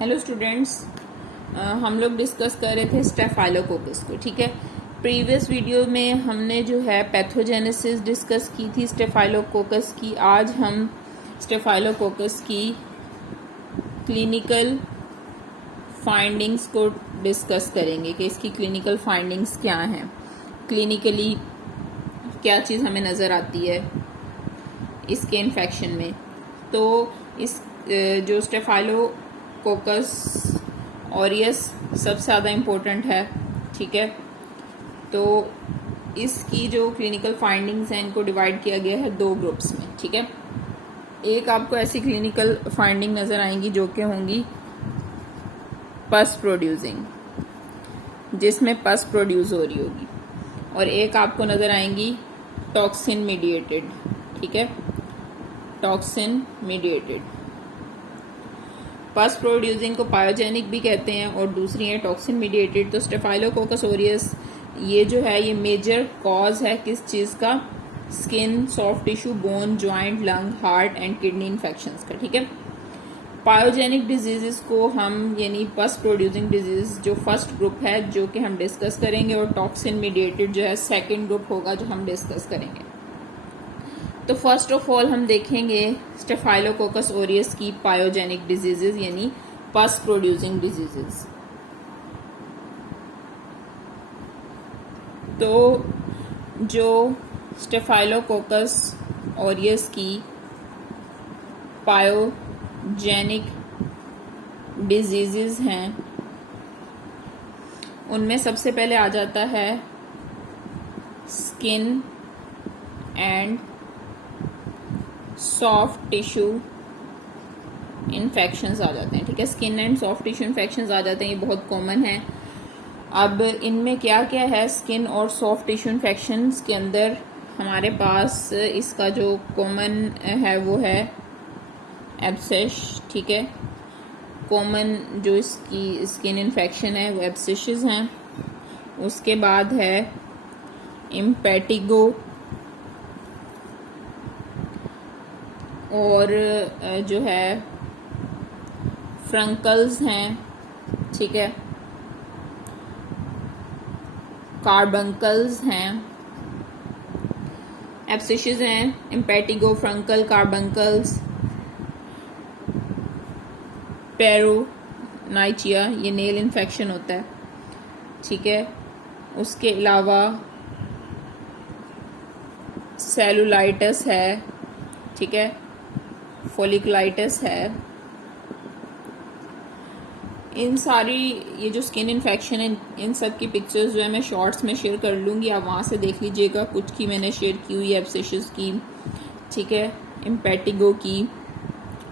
Hello students, हम लोग discuss कर रहे थे स्टेफाइलोकोकस को। ठीक है, प्रीवियस वीडियो में हमने जो है पैथोजेनेसिस डिस्कस की थी स्टेफाइलोकोकस की। आज हम स्टेफाइलोकोकस की क्लिनिकल फाइंडिंग्स को डिस्कस करेंगे कि इसकी क्लिनिकल फाइंडिंग्स क्या हैं, क्लिनिकली क्या चीज़ हमें नज़र आती है इसके इन्फेक्शन में। तो इस जो स्टेफाइलोकोकस ऑरियस सबसे ज़्यादा इम्पोर्टेंट है। ठीक है, तो इसकी जो क्लिनिकल फाइंडिंग्स हैं इनको डिवाइड किया गया है दो ग्रुप्स में। ठीक है, एक आपको ऐसी क्लिनिकल फाइंडिंग नज़र आएंगी जो कि होंगी पस प्रोड्यूसिंग, जिसमें पस प्रोड्यूस हो रही होगी, और एक आपको नज़र आएंगी टॉक्सिन मीडिएटेड। ठीक है, टॉक्सिन मीडिएटेड। पस प्रोड्यूसिंग को पायोजेनिक भी कहते हैं और दूसरी है टॉक्सिन मीडिएटेड। तो स्टेफाइलोकोकस ऑरियस ये जो है ये मेजर कॉज है किस चीज़ का? Skin, soft tissue, bone, joint, lung, heart and kidney infections का। ठीक है, पायोजेनिक डिजीजेस को हम यानी पस प्रोड्यूसिंग डिजीज जो फर्स्ट ग्रुप है जो कि हम डिस्कस करेंगे, और टॉक्सिन मीडिएटेड जो है सेकेंड ग्रुप होगा जो हम डिस्कस करेंगे। तो फर्स्ट ऑफ ऑल हम देखेंगे स्टेफाइलोकोकस ऑरियस की पायोजेनिक डिजीजेस यानी पस प्रोड्यूसिंग डिजीजेस। तो जो स्टेफाइलोकोकस ऑरियस की पायोजेनिक डिजीजेस हैं उनमें सबसे पहले आ जाता है skin and soft tissue infections आ जाते हैं। ठीक है, skin and soft tissue infections आ जाते हैं, ये बहुत कॉमन है। अब इनमें क्या क्या है? स्किन और सॉफ्ट टिश्यू इन्फेक्शंस के अंदर हमारे पास इसका जो कॉमन है वो है एब्सेश। ठीक है, कॉमन जो इसकी स्किन इन्फेक्शन है वो एब्सेशेस हैं। उसके बाद है इम्पेटिगो, और जो है फ्रंकल्स हैं। ठीक है, कार्बंकल्स हैं। एब्सेशेस हैं इम्पेटिगो, फ्रंकल, कार्बंकल्स, पेरोनाइचिया, ये नेल इन्फेक्शन होता है। ठीक है, उसके अलावा सेलुलाइटिस है। ठीक है, फोलिकुलाइटिस है। इन सारी ये जो स्किन इन्फेक्शन है इन सब की पिक्चर्स जो है मैं शॉर्ट्स में शेयर कर लूँगी, आप वहाँ से देख लीजिएगा। कुछ की मैंने शेयर की हुई है, एब्सेशेस की, ठीक है, इम्पेटिगो की,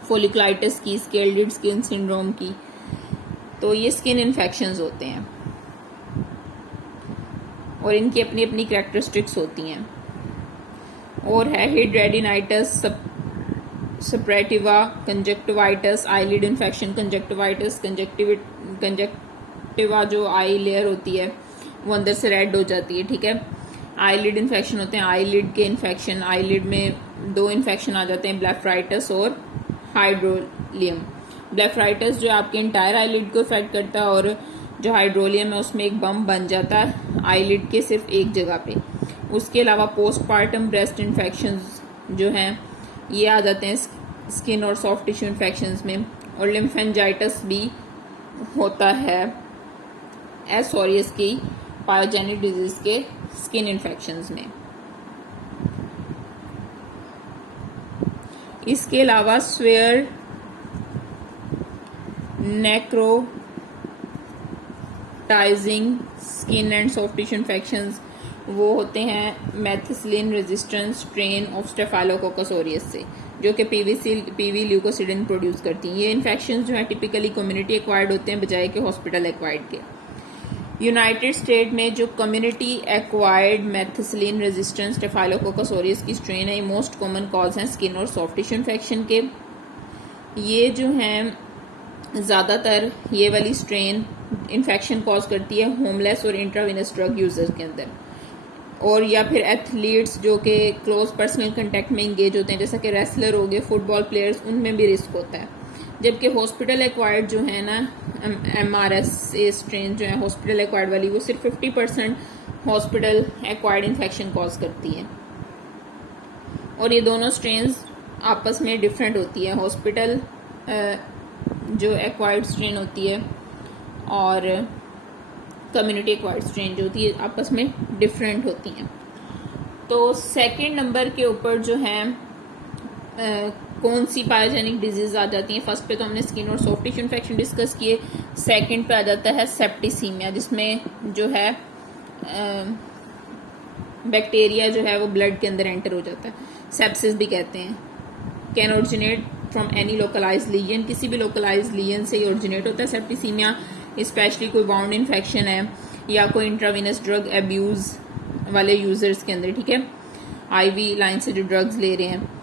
फोलिकुलाइटिस की, स्केल्डेड स्किन सिंड्रोम की। तो ये स्किन इन्फेक्शंस होते हैं और इनकी अपनी अपनी कैरेक्टरिस्टिक्स होती हैं। और है hidradenitis, suppurativa, conjunctivitis, eyelid infection, conjunctivitis, conjunctiva जो आई लेयर होती है वो अंदर से रेड हो जाती है। ठीक है, आईलिड इन्फेक्शन होते हैं, आईलिड के इन्फेक्शन, आईलिड में दो इन्फेक्शन आ जाते हैं, ब्लेफराइटिस और हाइड्रोलियम। ब्लेफराइटिस जो आपके इंटायर आईलिड को इफेक्ट करता है, और जो हाइड्रोलियम है उसमें एक बम बन जाता है आईलिड के सिर्फ एक जगह पे। उसके अलावा पोस्टपार्टम ब्रेस्ट इन्फेक्शंस जो हैं ये आ जाते हैं स्किन और सॉफ्ट टिश्यू इन्फेक्शंस में, और लिम्फेंजाइटिस भी होता है एस ऑरियस की पायोजेनिक डिजीज के स्किन इन्फेक्शंस में। इसके अलावा severe, necrotising skin and soft tissue infections वो होते हैं methicillin resistant strain of staphylococcus aureus से, जो कि पीवी ल्यूकोसिडिन प्रोड्यूस करती हैं। ये इन्फेक्शंस जो है टिपिकली कम्युनिटी एक्वायर्ड होते हैं बजाय के हॉस्पिटल एक्वायर्ड के। यूनाइटेड स्टेट में जो community acquired methicillin resistant staphylococcus aureus की स्ट्रेन है, ये मोस्ट कॉमन कॉज हैं स्किन और सॉफ्ट टिश्यू इन्फेक्शन के। ये जो हैं ज़्यादातर ये वाली स्ट्रेन इन्फेक्शन कॉज करती है होमलेस और इंट्रावेनस ड्रग यूजर्स के अंदर, और या फिर एथलीट्स जो कि क्लोज पर्सनल कंटेक्ट में इंगेज होते हैं, जैसा कि रेसलर हो गए, फुटबॉल प्लेयर्स, उनमें भी रिस्क होता है। जबकि हॉस्पिटल एक्वायर्ड जो है ना MRSA स्ट्रेन जो है हॉस्पिटल एक्वायर्ड वाली, वो सिर्फ 50% हॉस्पिटल एक्वायर्ड इन्फेक्शन कॉज करती है। और ये दोनों स्ट्रेन्स आपस में डिफरेंट होती है। हॉस्पिटल जो एक्वायर्ड स्ट्रेन होती है और कम्युनिटी एक्वायर्ड स्ट्रेन जो होती है आपस में डिफरेंट होती हैं। तो सेकंड नंबर के ऊपर जो है कौन सी पायोजेनिक डिजीज आ जाती हैं। फर्स्ट पे तो हमने स्किन और सॉफ्ट टिश्यू इन्फेक्शन डिस्कस किए। सेकंड पे आ जाता है सेप्टिसीमिया, जिसमें जो है बैक्टीरिया जो है वो ब्लड के अंदर एंटर हो जाता है, सेप्सिस भी कहते हैं। Can originate from any localised lesion, किसी भी लोकलाइज्ड लीजन से ही ओरिजिनेट होता है सेप्टिसीमिया। स्पेशली कोई बाउंड इन्फेक्शन है या कोई इंट्रावेनस ड्रग अब्यूज वाले यूजर्स के अंदर, ठीक है, IV लाइन से जो ड्रग्स ले रहे हैं।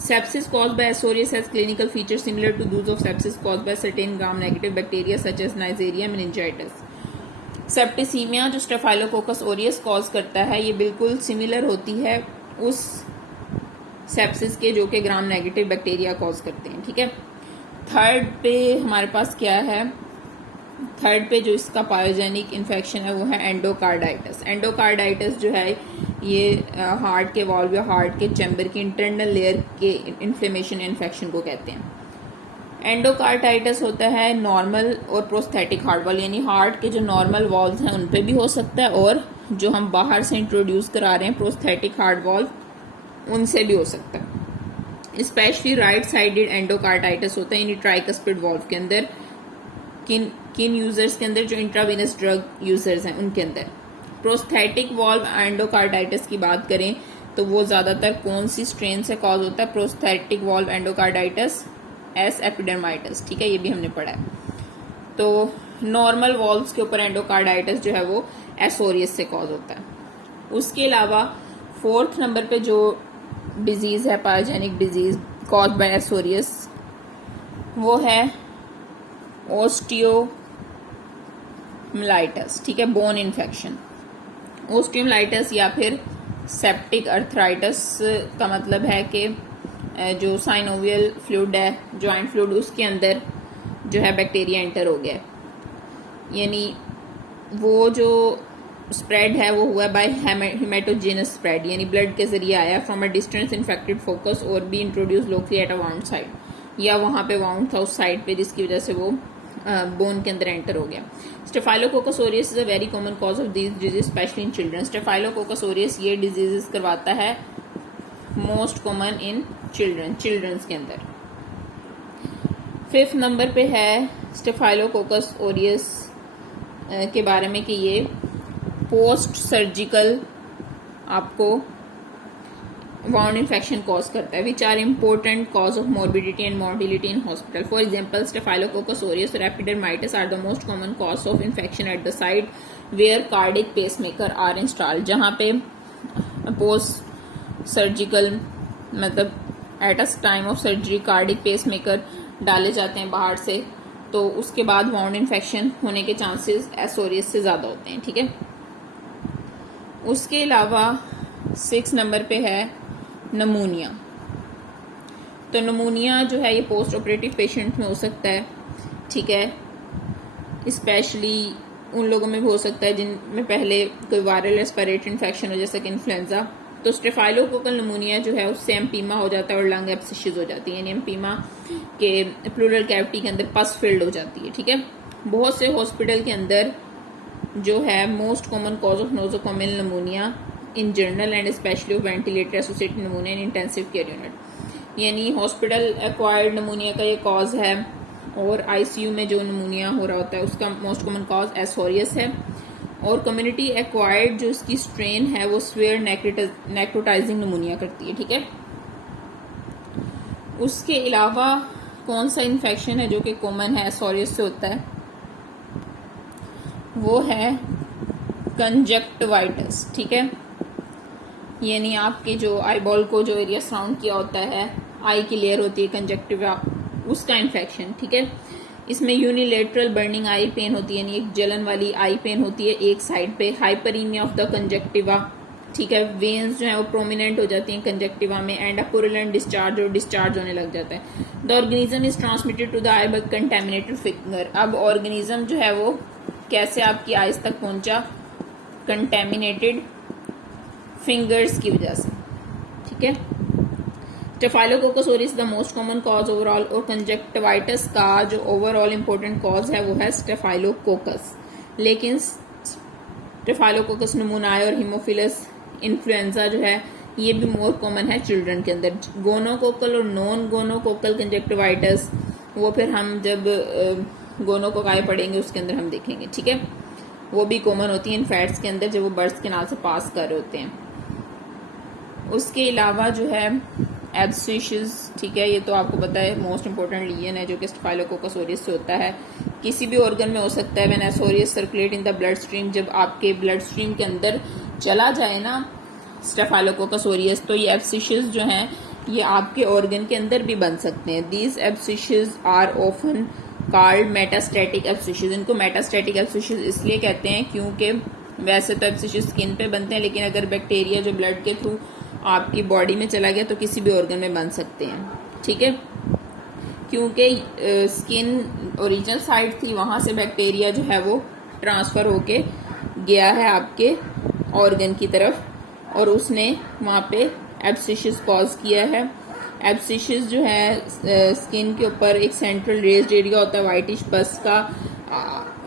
Sepsis caused by Asorius has clinical features similar to those of sepsis caused by certain gram-negative bacteria such as Neisseria meningitis. Septicaemia जो स्टेफाइलोकोकस ओरियस कॉज करता है, ये बिल्कुल सिमिलर होती है उस सेप्सिस के जो कि ग्राम नेगेटिव बैक्टीरिया कॉज करते हैं, ठीक है। थर्ड पे हमारे पास क्या है, थर्ड पे जो इसका पायोजेनिक इन्फेक्शन है वो है एंडोकार्डाइटिस। एंडोकार्डाइटिस जो है ये हार्ट के वॉल्व या हार्ट के चैम्बर की इंटरनल लेयर के इन्फ्लेमेशन इन्फेक्शन को कहते हैं। एंडोकार्डाइटिस होता है नॉर्मल और प्रोस्थेटिक हार्ट वॉल्व, यानी हार्ट के जो नॉर्मल वॉल्व हैं उन पे भी हो सकता है और जो हम बाहर से इंट्रोड्यूस करा रहे हैं प्रोस्थेटिक हार्ट वॉल्व उनसे भी हो सकता है। स्पेशली राइट साइडेड एंडोकार्डाइटिस होता है यानी ट्राइकस्पिड वॉल्व के अंदर, किन यूजर्स के अंदर, जो इंट्रावेनस ड्रग यूजर्स हैं उनके अंदर। प्रोस्थेटिक वॉल्व एंडोकार्डाइटिस की बात करें तो वो ज्यादातर कौन सी स्ट्रेन से कॉज होता है, प्रोस्थेटिक वॉल्व एंडोकार्डाइटिस एस एपिडर्माइटिस, ठीक है, ये भी हमने पढ़ा है। तो नॉर्मल वॉल्व्स के ऊपर एंडोकार्डाइटिस जो है वो एसोरियस से कॉज होता है। उसके अलावा फोर्थ नंबर पे जो डिजीज है पायोजेनिक डिजीज कॉज बाय एसोरियस वो है ओस्टियोमाइलाइटिस, ठीक है, बोन इन्फेक्शन। ओस्टियोमाइलाइटिस या फिर सेप्टिक अर्थराइटिस का मतलब है कि जो साइनोवियल फ्लूइड है, जॉइंट फ्लूइड, उसके अंदर जो है बैक्टीरिया एंटर हो गया, यानी वो जो स्प्रेड है वो हुआ बाय हेमेटोजेनस स्प्रेड, यानी ब्लड के जरिए आया from a distance infected focus और be introduce locally at a wound site, या वहां पे वाउंड था उस साइड पे जिसकी वजह से वो बोन के अंदर एंटर हो गया। Staphylococcus Orius is a very common cause of this disease specially in children. Staphylococcus Orius ये डिजीजेस करवाता है मोस्ट कॉमन इन चिल्ड्रंस के अंदर। फिफ्थ नंबर पे है स्टेफाइलोकोकस ओरियस के बारे में कि ये पोस्ट सर्जिकल आपको वाउंड इन्फेक्शन कॉज करता है, which are important cause of morbidity and mortality in hospital. For example staphylococcus aureus और epidermidis are the most common cause of infection at the site where cardiac pacemaker are installed, जहां पे post surgical मतलब at a time of surgery cardiac pacemaker डाले जाते हैं बाहर से, तो उसके बाद वाउंड इन्फेक्शन होने के चांसेस एसोरियस से ज्यादा होते हैं, ठीक है। उसके अलावा 6 नंबर पे है नमूनिया। तो नमूनिया जो है ये पोस्ट ऑपरेटिव पेशेंट में हो सकता है, ठीक है, स्पेशली उन लोगों में भी हो सकता है जिनमें पहले कोई वायरल रेस्पिरेटरी इन्फेक्शन हो जैसे कि इन्फ्लुएंजा। तो स्टेफाइलोकोकल नमूनिया जो है उससे एम्पीमा हो जाता है और लंग एब्सिसेस हो जाती है, यानी एम्पीमा के प्लूरल कैविटी के अंदर पस फिल्ड हो जाती है, ठीक है। बहुत से हॉस्पिटल के अंदर जो है most common cause of nosocomial नमूनिया in general and specially of ventilator associated नमूनिया in intensive care unit, यानी हॉस्पिटल एक्वायर्ड नमूनिया का ये कॉज है और ICU में जो नमूनिया हो रहा होता है उसका मोस्ट कॉमन कॉज एसोरियस है। और कम्युनिटी एक्वायर्ड जो इसकी स्ट्रेन है वो स्वेयर नेक्रोटाइजिंग नमूनिया करती है, ठीक है। उसके अलावा कौन सा इन्फेक्शन है जो कि कॉमन है एसोरियस से होता है, वो है कंजक्टिवाइटिस, ठीक है, यानी आपके जो आईबॉल को जो एरिया सराउंड किया होता है, आई की लेयर होती है कंजक्टिवा, उसका इन्फेक्शन, ठीक है। इसमें यूनिलेटरल बर्निंग आई पेन होती है, यानी एक जलन वाली आई पेन होती है एक साइड पे, हाइपरीमिया ऑफ द कंजक्टिवा ठीक है, वेन्स जो है वो प्रोमिनेंट हो जाती हैं कंजक्टिवा में, एंड पुरुलेंट डिस्चार्ज और डिस्चार्ज होने लग जाता है। The organism is transmitted to the eye by contaminated finger. अब ऑर्गेनिज्म जो है वो कैसे आपकी आइज तक पहुंचा? कंटेमिनेटेड फिंगर्स की वजह से। ठीक है, staphylococcus Orius the most common cause overall, और कंजक्टिवाइटिस का जो ओवरऑल इंपॉर्टेंट कॉज है वो है स्टेफाइलोकोकस। लेकिन स्टेफाइलोकोकस न्यूमोनिया और हीमोफिलस इन्फ्लुएंजा जो है ये भी मोर कॉमन है चिल्ड्रन के अंदर। गोनोकोकल और नॉन गोनोकोकल कंजक्टिवाइटिस वो फिर हम जब गोनोकोकाई पढ़ेंगे उसके अंदर हम देखेंगे। ठीक है, वो भी कॉमन होती है इन फैट्स के अंदर जब वो बर्ड्स के नाल से पास कर रहे होते हैं। उसके अलावा जो है एब्सिशस, ठीक है, ये तो आपको पता है मोस्ट इंपॉर्टेंट लीजन है जो कि स्टेफाइलोकोकस ओरियस से होता है। किसी भी ऑर्गन में हो सकता है। When S aureus circulate in the blood stream, जब आपके ब्लड स्ट्रीम के अंदर चला जाए ना स्टेफाइलोकोकस ओरियस, तो ये एब्सिशस जो हैं ये आपके ऑर्गन के अंदर भी बन सकते हैं। These abscesses are often called metastatic abscesses. इनको मेटास्टैटिक एब्सिशस इसलिए कहते हैं क्योंकि वैसे तो एब्सिशस स्किन पे बनते हैं, लेकिन अगर बैक्टीरिया जो ब्लड के थ्रू आपकी बॉडी में चला गया तो किसी भी ऑर्गन में बन सकते हैं। ठीक है, क्योंकि स्किन ओरिजिनल साइड थी, वहां से बैक्टीरिया जो है वो ट्रांसफर होके गया है आपके ऑर्गन की तरफ, और उसने वहां पे एब्सिशस कॉज किया है। एब्सिशस जो है स्किन के ऊपर एक सेंट्रल रेज्ड एरिया होता है वाइटिश बस का,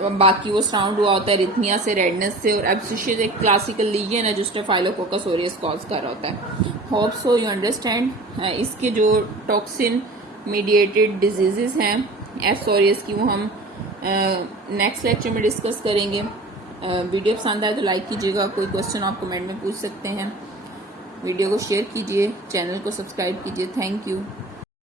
बाकी वो साउंड हुआ होता है रिथमिया से, रेडनेस से। और एब्सिशस एक क्लासिकल लीजन है जो स्टेफाइलोकोकस ओरियस कॉज कर रहा होता है। Hope so you understand. इसके जो टॉक्सिन मीडिएटेड डिजीजेस हैं एफ ओरियस की, वो हम नेक्स्ट लेक्चर में डिस्कस करेंगे। वीडियो पसंद आए तो लाइक कीजिएगा, कोई क्वेश्चन आप कमेंट में पूछ सकते हैं। वीडियो को शेयर कीजिए, चैनल को सब्सक्राइब कीजिए। Thank you.